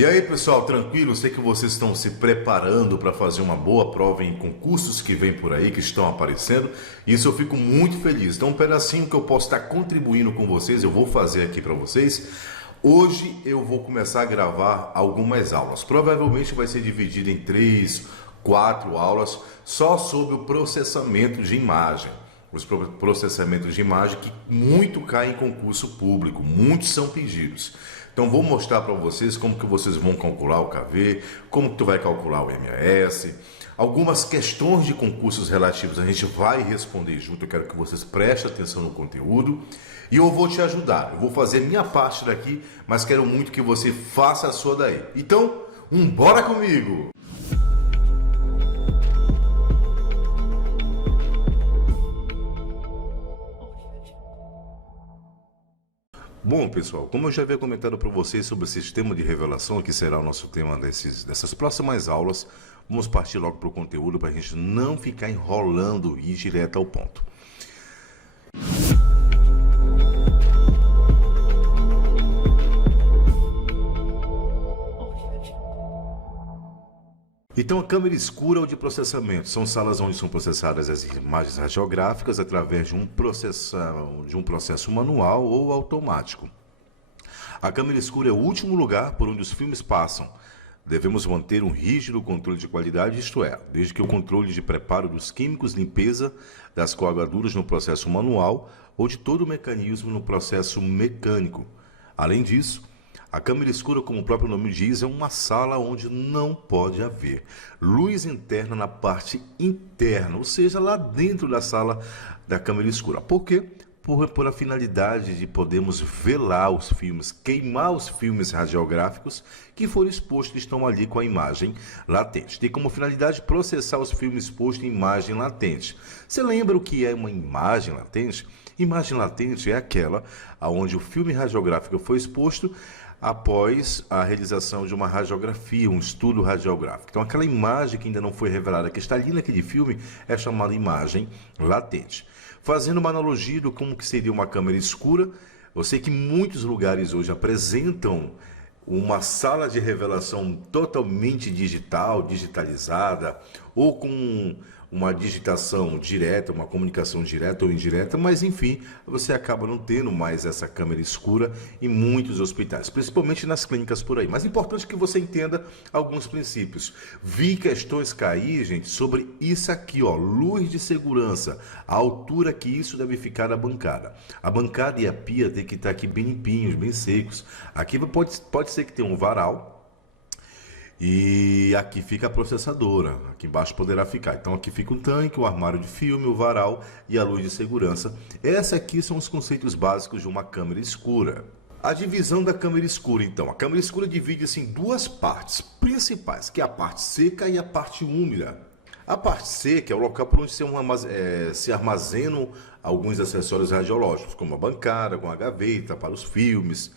E aí, pessoal, tranquilo? Sei que vocês estão se preparando para fazer uma boa prova em concursos que vem por aí, que estão aparecendo. Isso eu fico muito feliz. Então, um pedacinho que eu posso estar contribuindo com vocês, eu vou fazer aqui para vocês. Hoje eu vou começar a gravar algumas aulas. Provavelmente vai ser dividido em 3, 4 aulas só sobre o processamento de imagem. Os processamentos de imagem que muito caem em concurso público, muitos são pedidos. Então vou mostrar para vocês como que vocês vão calcular o KV, como que tu vai calcular o MAS, algumas questões de concursos relativos a gente vai responder junto. Eu quero que vocês prestem atenção no conteúdo e eu vou te ajudar. Eu vou fazer minha parte daqui, mas quero muito que você faça a sua daí. Então, bora comigo! Bom, pessoal, como eu já havia comentado para vocês sobre o sistema de revelação, que será o nosso tema dessas próximas aulas, vamos partir logo para o conteúdo para a gente não ficar enrolando e ir direto ao ponto. Então, a câmera escura ou de processamento são salas onde são processadas as imagens radiográficas através de um processo manual ou automático. A câmera escura é o último lugar por onde os filmes passam. Devemos manter um rígido controle de qualidade, isto é, desde que o controle de preparo dos químicos, limpeza das coagaduras no processo manual ou de todo o mecanismo no processo mecânico. Além disso, a câmera escura, como o próprio nome diz, é uma sala onde não pode haver luz interna na parte interna, ou seja, lá dentro da sala da câmera escura. Por quê? Por a finalidade de podermos velar os filmes, queimar os filmes radiográficos que foram expostos e estão ali com a imagem latente. Tem como finalidade processar os filmes expostos em imagem latente. Você lembra o que é uma imagem latente? Imagem latente é aquela onde o filme radiográfico foi exposto após a realização de uma radiografia, um estudo radiográfico. Então, aquela imagem que ainda não foi revelada, que está ali naquele filme, é chamada imagem latente. Fazendo uma analogia do como que seria uma câmera escura, eu sei que muitos lugares hoje apresentam uma sala de revelação totalmente digital, digitalizada, ou com uma digitação direta, uma comunicação direta ou indireta, mas enfim, você acaba não tendo mais essa câmera escura em muitos hospitais, principalmente nas clínicas por aí. Mas é importante que você entenda alguns princípios. Vi questões cair, gente, sobre isso aqui, ó, luz de segurança, a altura que isso deve ficar na bancada. A bancada e a pia tem que estar aqui bem limpinhos, bem secos. Aqui pode ser que tenha um varal, e aqui fica a processadora, aqui embaixo poderá ficar. Então aqui fica um tanque, o armário de filme, o varal e a luz de segurança. Esses aqui são os conceitos básicos de uma câmera escura. A divisão da câmera escura, então. A câmera escura divide-se em duas partes principais, que é a parte seca e a parte úmida. A parte seca é o local por onde se armazenam alguns acessórios radiológicos, como a bancada, com a gaveta para os filmes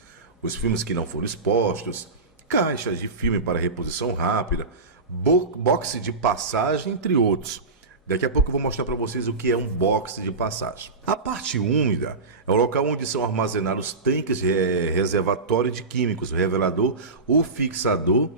que não foram expostos, caixas de filme para reposição rápida, boxe de passagem, entre outros. Daqui a pouco eu vou mostrar para vocês o que é um boxe de passagem. A parte úmida é o local onde são armazenados tanques de reservatório de químicos, o revelador, o fixador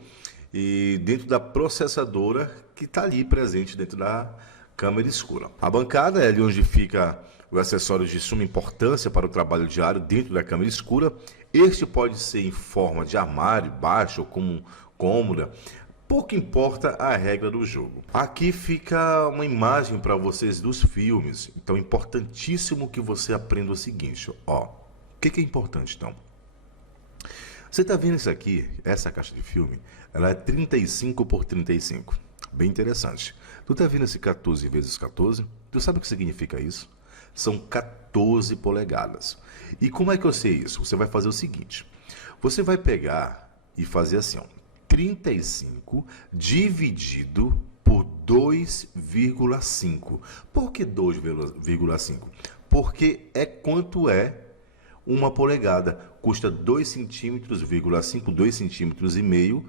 e dentro da processadora que está ali presente dentro da câmera escura. A bancada é ali onde fica o acessório de suma importância para o trabalho diário dentro da câmera escura. Este pode ser em forma de armário, baixo ou como cômoda. Pouco importa a regra do jogo. Aqui fica uma imagem para vocês dos filmes. Então é importantíssimo que você aprenda o seguinte. Ó, o que é importante então? Você está vendo isso aqui? Essa caixa de filme, ela é 35 por 35. Bem interessante. Tu está vendo esse 14 vezes 14? Tu sabe o que significa isso? São 14 polegadas. E como é que eu sei isso? Você vai fazer o seguinte. Você vai pegar e fazer assim, ó, 35 dividido por 2,5. Por que 2,5? Porque é quanto é uma polegada. Custa 2 centímetros, 2 centímetros e meio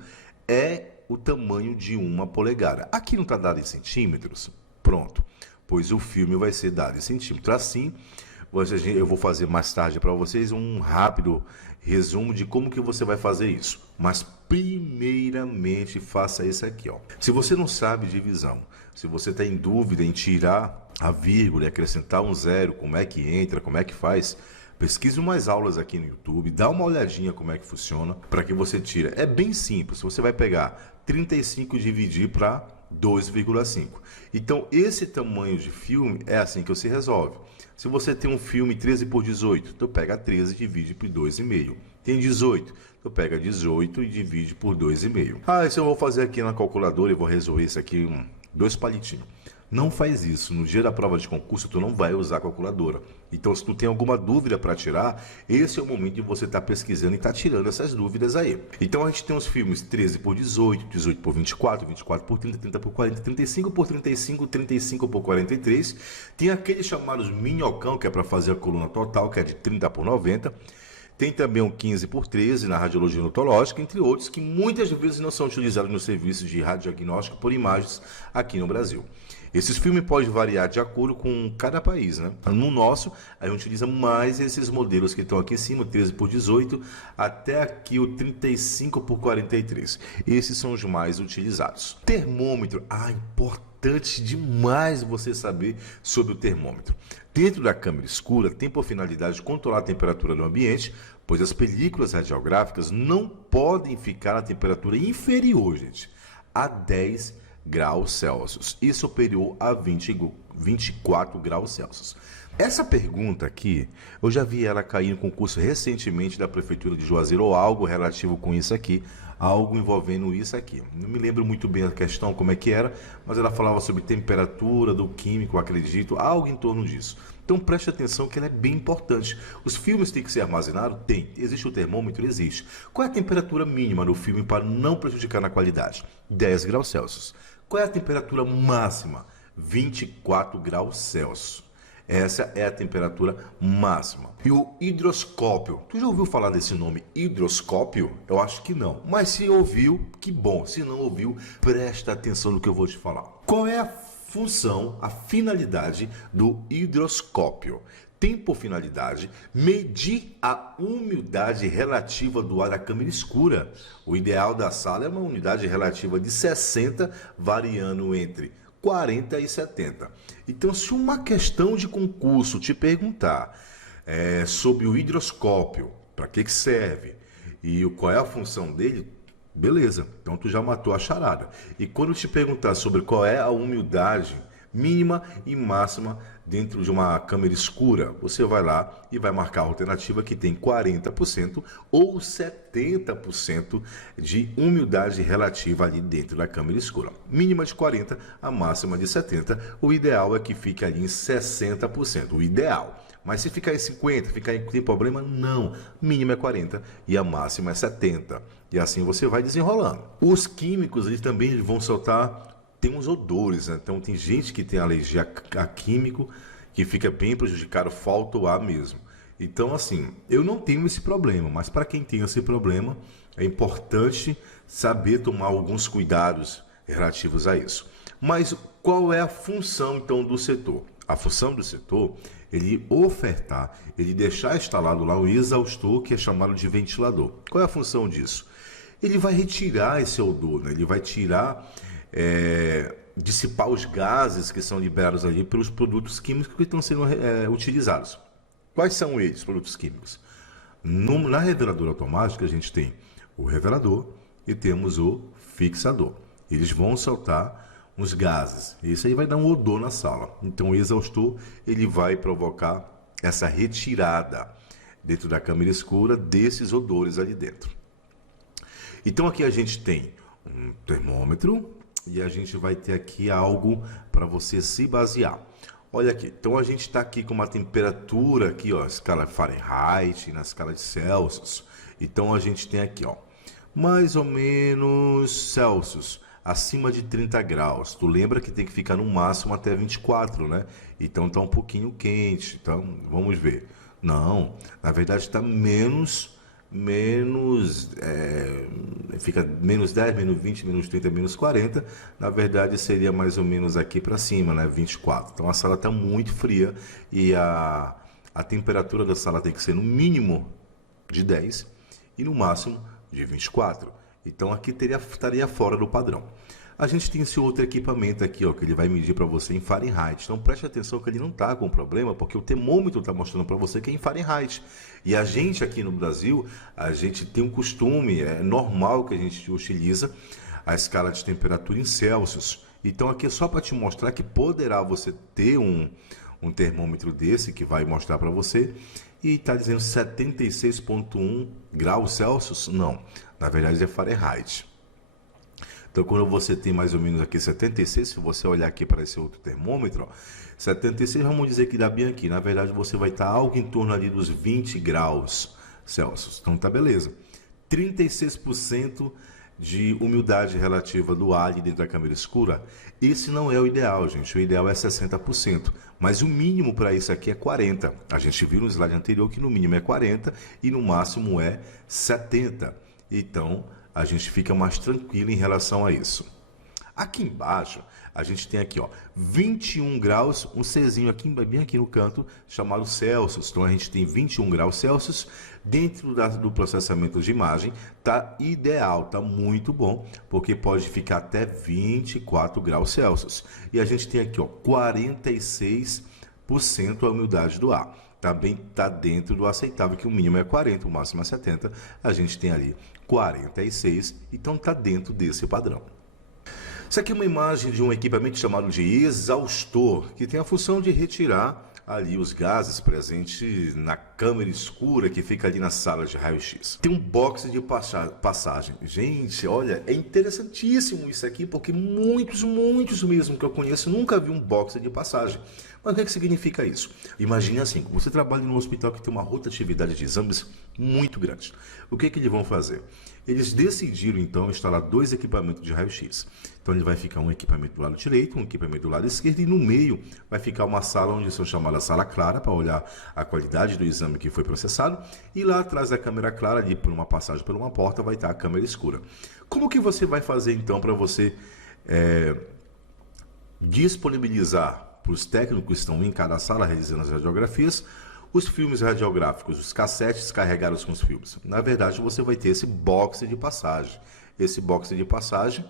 é o tamanho de uma polegada. Aqui não está dado em centímetros? Pronto. Pois o filme vai ser dado em centímetros. Assim, Eu vou fazer mais tarde para vocês um rápido resumo de como que você vai fazer isso. Mas primeiramente faça isso aqui, ó. Se você não sabe divisão, se você está em dúvida em tirar a vírgula e acrescentar um zero, como é que entra, como é que faz, pesquise umas aulas aqui no YouTube, dá uma olhadinha como é que funciona para que você tire. É bem simples, você vai pegar 35 e dividir para 2,5. Então, esse tamanho de filme é assim que você resolve. Se você tem um filme 13 por 18, tu pega 13 e divide por 2,5. Tem 18, tu pega 18 e divide por 2,5. Ah, isso eu vou fazer aqui na calculadora e vou resolver isso aqui, 2 palitinhos. Não faz isso. No dia da prova de concurso, tu não vai usar a calculadora. Então, se tu tem alguma dúvida para tirar, esse é o momento de você estar pesquisando e estar tirando essas dúvidas aí. Então, a gente tem os filmes 13 por 18, 18 por 24, 24 por 30, 30 por 40, 35 por 35, 35 por 43. Tem aqueles chamados minhocão, que é para fazer a coluna total, que é de 30 por 90. Tem também um 15 por 13 na radiologia odontológica, entre outros, que muitas vezes não são utilizados no serviço de radiodiagnóstico por imagens aqui no Brasil. Esses filmes podem variar de acordo com cada país, né? No nosso, a gente utiliza mais esses modelos que estão aqui em cima, 13 por 18, até aqui o 35 por 43. Esses são os mais utilizados. Termômetro, importante demais você saber sobre o termômetro. Dentro da câmera escura, tem por finalidade controlar a temperatura do ambiente, pois as películas radiográficas não podem ficar a temperatura inferior, gente, a 10 graus Celsius e superior a 24 graus Celsius. Essa pergunta aqui, eu já vi ela cair em concurso recentemente da Prefeitura de Juazeiro, ou algo relativo com isso aqui, algo envolvendo isso aqui. Não me lembro muito bem a questão, como é que era, mas ela falava sobre temperatura do químico, acredito, algo em torno disso. Então preste atenção que ela é bem importante. Os filmes têm que ser armazenados? Tem. Existe o termômetro? Existe. Qual é a temperatura mínima no filme para não prejudicar na qualidade? 10 graus Celsius. Qual é a temperatura máxima? 24 graus Celsius. Essa é a temperatura máxima. E o hidroscópio, tu já ouviu falar desse nome, hidroscópio? Eu acho que não. Mas se ouviu, que bom. Se não ouviu, presta atenção no que eu vou te falar. Qual é a função, a finalidade do hidroscópio? Tem por finalidade medir a umidade relativa do ar da câmera escura. O ideal da sala é uma umidade relativa de 60, variando entre 40 e 70. Então, se uma questão de concurso te perguntar sobre o hidroscópio, para que serve e qual é a função dele, beleza, então tu já matou a charada. E quando te perguntar sobre qual é a umidade mínima e máxima dentro de uma câmera escura, você vai lá e vai marcar a alternativa que tem 40% ou 70% de umidade relativa ali dentro da câmera escura. Mínima de 40%, a máxima de 70%. O ideal é que fique ali em 60%. O ideal. Mas se ficar em 50%, tem problema? Não. Mínima é 40% e a máxima é 70%. E assim você vai desenrolando. Os químicos eles também vão soltar. Tem uns odores, né? Então tem gente que tem alergia a químico que fica bem prejudicado, falta o ar mesmo. Então assim, eu não tenho esse problema, mas para quem tem esse problema, é importante saber tomar alguns cuidados relativos a isso. Mas qual é a função então do setor? A função do setor, ele ofertar, ele deixar instalado lá um exaustor que é chamado de ventilador. Qual é a função disso? Ele vai retirar esse odor, né? Ele vai tirar... dissipar os gases que são liberados ali pelos produtos químicos que estão sendo utilizados. Quais são eles, produtos químicos? Na reveladora automática a gente tem o revelador e temos o fixador. Eles vão soltar uns gases. Isso aí vai dar um odor na sala. Então o exaustor ele vai provocar essa retirada dentro da câmera escura desses odores ali dentro. Então aqui a gente tem um termômetro, e a gente vai ter aqui algo para você se basear. Olha aqui, então a gente está aqui com uma temperatura aqui, ó, escala Fahrenheit, na escala de Celsius. Então a gente tem aqui, ó, mais ou menos Celsius, acima de 30 graus. Tu lembra que tem que ficar no máximo até 24, né? Então tá um pouquinho quente, então vamos ver. Não, na verdade está fica menos 10, menos 20, menos 30, menos 40, na verdade seria mais ou menos aqui para cima, né, 24. Então a sala está muito fria e a a temperatura da sala tem que ser no mínimo de 10 e no máximo de 24. Então aqui estaria fora do padrão. A gente tem esse outro equipamento aqui, ó, que ele vai medir para você em Fahrenheit. Então preste atenção que ele não está com problema, porque o termômetro está mostrando para você que é em Fahrenheit. E a gente aqui no Brasil, a gente tem um costume, é normal que a gente utiliza a escala de temperatura em Celsius. Então aqui é só para te mostrar que poderá você ter um termômetro desse que vai mostrar para você e está dizendo 76,1 graus Celsius. Não, na verdade é Fahrenheit. Então, quando você tem mais ou menos aqui 76, se você olhar aqui para esse outro termômetro, ó, 76, vamos dizer que dá bem aqui. Na verdade, você vai estar algo em torno ali dos 20 graus Celsius. Então, tá beleza. 36% de umidade relativa do ar dentro da câmera escura. Esse não é o ideal, gente. O ideal é 60%. Mas o mínimo para isso aqui é 40%. A gente viu no slide anterior que no mínimo é 40% e no máximo é 70%. Então, a gente fica mais tranquilo em relação a isso. Aqui embaixo, a gente tem aqui, ó, 21 graus, um Czinho aqui, bem aqui no canto, chamado Celsius. Então, a gente tem 21 graus Celsius. Dentro do processamento de imagem, tá ideal, tá muito bom, porque pode ficar até 24 graus Celsius. E a gente tem aqui, ó, 46% a umidade do ar. Também está dentro do aceitável, que o mínimo é 40, o máximo é 70. A gente tem ali 46, então está dentro desse padrão. Isso aqui é uma imagem de um equipamento chamado de exaustor, que tem a função de retirar ali os gases presentes na câmera escura que fica ali na sala de raio-x. Tem um box de passagem. Gente, olha, é interessantíssimo isso aqui, porque muitos mesmo que eu conheço nunca vi um box de passagem. Mas o que significa isso? Imagine assim, você trabalha num hospital que tem uma rotatividade de exames muito grande. O que eles vão fazer? Eles decidiram, então, instalar dois equipamentos de raio-x. Então, ele vai ficar um equipamento do lado direito, um equipamento do lado esquerdo, e no meio vai ficar uma sala onde são chamadas sala clara, para olhar a qualidade do exame que foi processado, e lá atrás da câmera clara, ali por uma passagem por uma porta, vai estar a câmera escura. Como que você vai fazer, então, para você disponibilizar para os técnicos que estão em cada sala realizando as radiografias, os filmes radiográficos, os cassetes carregados com os filmes? Na verdade, você vai ter esse box de passagem. Esse box de passagem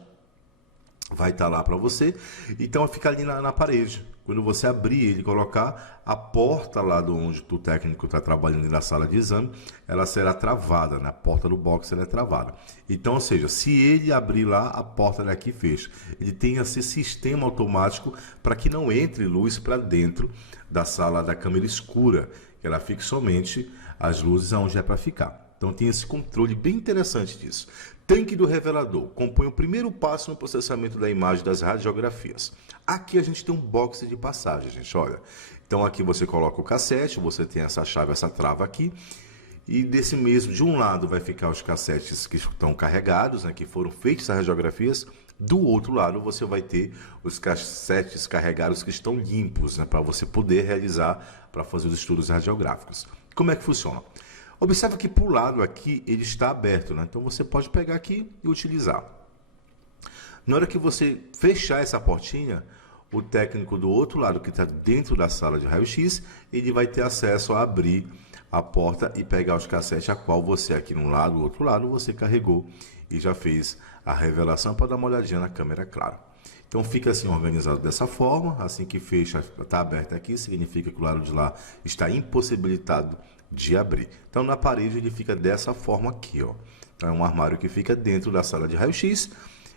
vai estar lá para você, então fica ali na parede. Quando você abrir ele e colocar, a porta lá de onde o técnico está trabalhando na sala de exame, ela será travada, né? A porta do box ela é travada. Então, ou seja, se ele abrir lá, a porta daqui fecha. Ele tem esse sistema automático para que não entre luz para dentro da sala da câmera escura, que ela fique somente as luzes onde é para ficar. Então tem esse controle bem interessante disso. Tanque do revelador compõe o primeiro passo no processamento da imagem das radiografias. Aqui a gente tem um box de passagem, gente, olha. Então aqui você coloca o cassete, você tem essa chave, essa trava aqui. E desse mesmo, de um lado vai ficar os cassetes que estão carregados, né, que foram feitos as radiografias. Do outro lado você vai ter os cassetes carregados que estão limpos, né, para você poder realizar, para fazer os estudos radiográficos. Como é que funciona? Observa que para o lado aqui ele está aberto, né? Então você pode pegar aqui e utilizar. Na hora que você fechar essa portinha, o técnico do outro lado, que está dentro da sala de raio-x, ele vai ter acesso a abrir a porta e pegar os cassetes, a qual você aqui no lado, do outro lado, você carregou e já fez a revelação para dar uma olhadinha na câmera clara. Então fica assim organizado dessa forma. Assim que fecha, está aberto aqui, significa que o lado de lá está impossibilitado de abrir. Então na parede ele fica dessa forma aqui, ó. Então, é um armário que fica dentro da sala de raio-x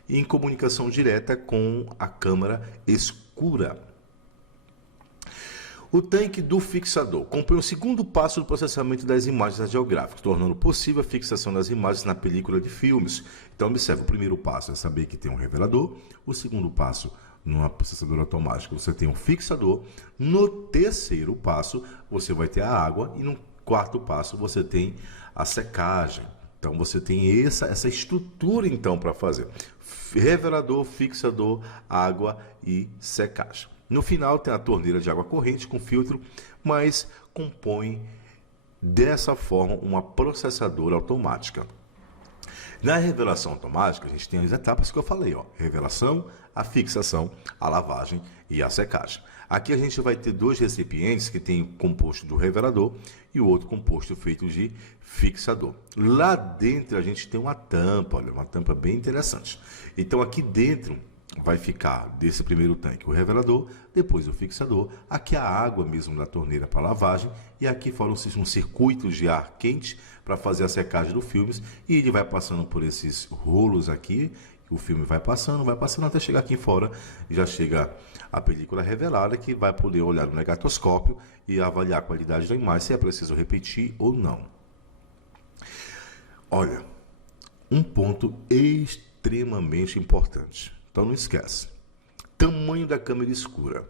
e em comunicação direta com a câmara escura. O tanque do fixador compõe o segundo passo do processamento das imagens radiográficas, tornando possível a fixação das imagens na película de filmes. Então, observe, o primeiro passo é saber que tem um revelador. O segundo passo, no processador automático, você tem um fixador. No terceiro passo, você vai ter a água. E no quarto passo, você tem a secagem. Então, você tem essa estrutura, então, para fazer. Revelador, fixador, água e secagem. No final tem a torneira de água corrente com filtro, mas compõe dessa forma uma processadora automática. Na revelação automática, a gente tem as etapas que eu falei, ó. Revelação, a fixação, a lavagem e a secagem. Aqui a gente vai ter dois recipientes que tem o composto do revelador e o outro composto feito de fixador. Lá dentro a gente tem uma tampa, olha, uma tampa bem interessante. Então aqui dentro vai ficar desse primeiro tanque o revelador, depois o fixador, aqui a água mesmo da torneira para lavagem e aqui foram um circuito de ar quente para fazer a secagem do filme e ele vai passando por esses rolos aqui, o filme vai passando até chegar aqui fora e já chega a película revelada que vai poder olhar no negatoscópio e avaliar a qualidade da imagem, se é preciso repetir ou não. Olha, um ponto extremamente importante. Então não esquece. Tamanho da câmera escura.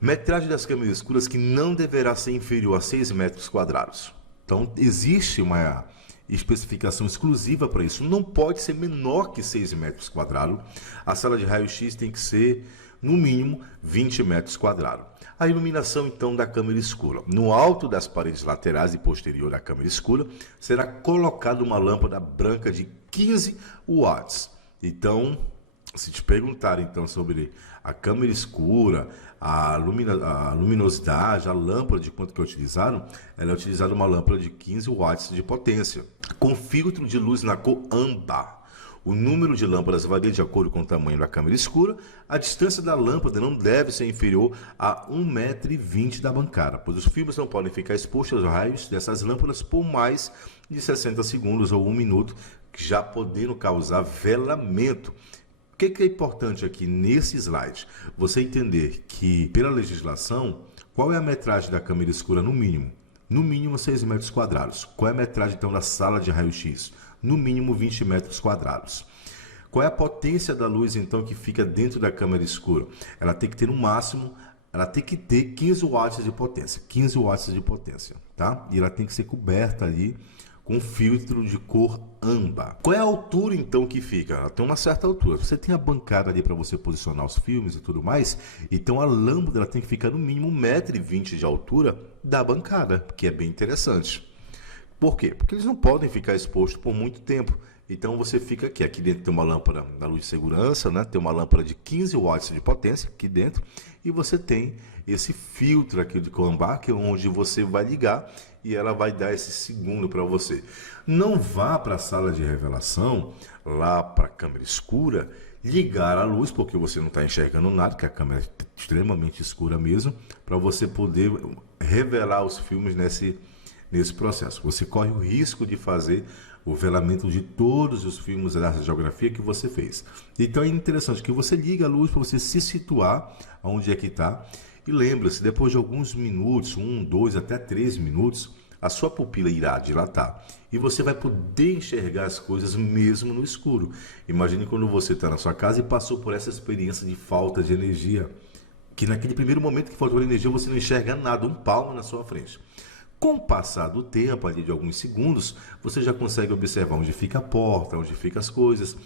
Metragem das câmeras escuras que não deverá ser inferior a 6 metros quadrados. Então existe uma especificação exclusiva para isso. Não pode ser menor que 6 metros quadrados. A sala de raio-x tem que ser, no mínimo, 20 metros quadrados. A iluminação, então, da câmera escura. No alto das paredes laterais e posterior da câmera escura, será colocada uma lâmpada branca de 15 watts. Então, se te perguntarem então sobre a câmera escura, a luminosidade, a lâmpada de quanto que é utilizado, ela é utilizada uma lâmpada de 15 watts de potência, com filtro de luz na cor âmbar. O número de lâmpadas varia de acordo com o tamanho da câmera escura. A distância da lâmpada não deve ser inferior a 1,20 m da bancada, pois os filmes não podem ficar expostos aos raios dessas lâmpadas por mais de 60 segundos ou 1 minuto, já podendo causar velamento. O que é importante aqui nesse slide? Você entender que, pela legislação, qual é a metragem da câmera escura no mínimo? No mínimo 6 metros quadrados. Qual é a metragem então da sala de raio-x? No mínimo 20 metros quadrados. Qual é a potência da luz então que fica dentro da câmera escura? Ela tem que ter no máximo, ela tem que ter 15 watts de potência. 15 watts de potência, tá? E ela tem que ser coberta ali com filtro de cor âmbar. Qual é a altura então que fica? Ela tem uma certa altura. Você tem a bancada ali para você posicionar os filmes e tudo mais, então a lâmpada ela tem que ficar no mínimo 1,20 m de altura da bancada, que é bem interessante. Por quê? Porque eles não podem ficar expostos por muito tempo. Então você fica aqui. Aqui dentro tem uma lâmpada da luz de segurança, né? Tem uma lâmpada de 15 watts de potência aqui dentro. E você tem esse filtro aqui de âmbar, que é onde você vai ligar e ela vai dar esse segundo para você. Não vá para a sala de revelação, lá para a câmera escura, ligar a luz, porque você não está enxergando nada, que a câmera é extremamente escura mesmo, para você poder revelar os filmes nesse processo. Você corre o risco de fazer o velamento de todos os filmes da radiografia que você fez. Então é interessante que você liga a luz para você se situar onde é que está. E lembre-se, depois de alguns minutos, 1, 2, até 3 minutos, a sua pupila irá dilatar e você vai poder enxergar as coisas mesmo no escuro. Imagine quando você está na sua casa e passou por essa experiência de falta de energia, que naquele primeiro momento que faltou energia você não enxerga nada, um palmo na sua frente. Com o passar do tempo, ali de alguns segundos, você já consegue observar onde fica a porta, onde ficam as coisas.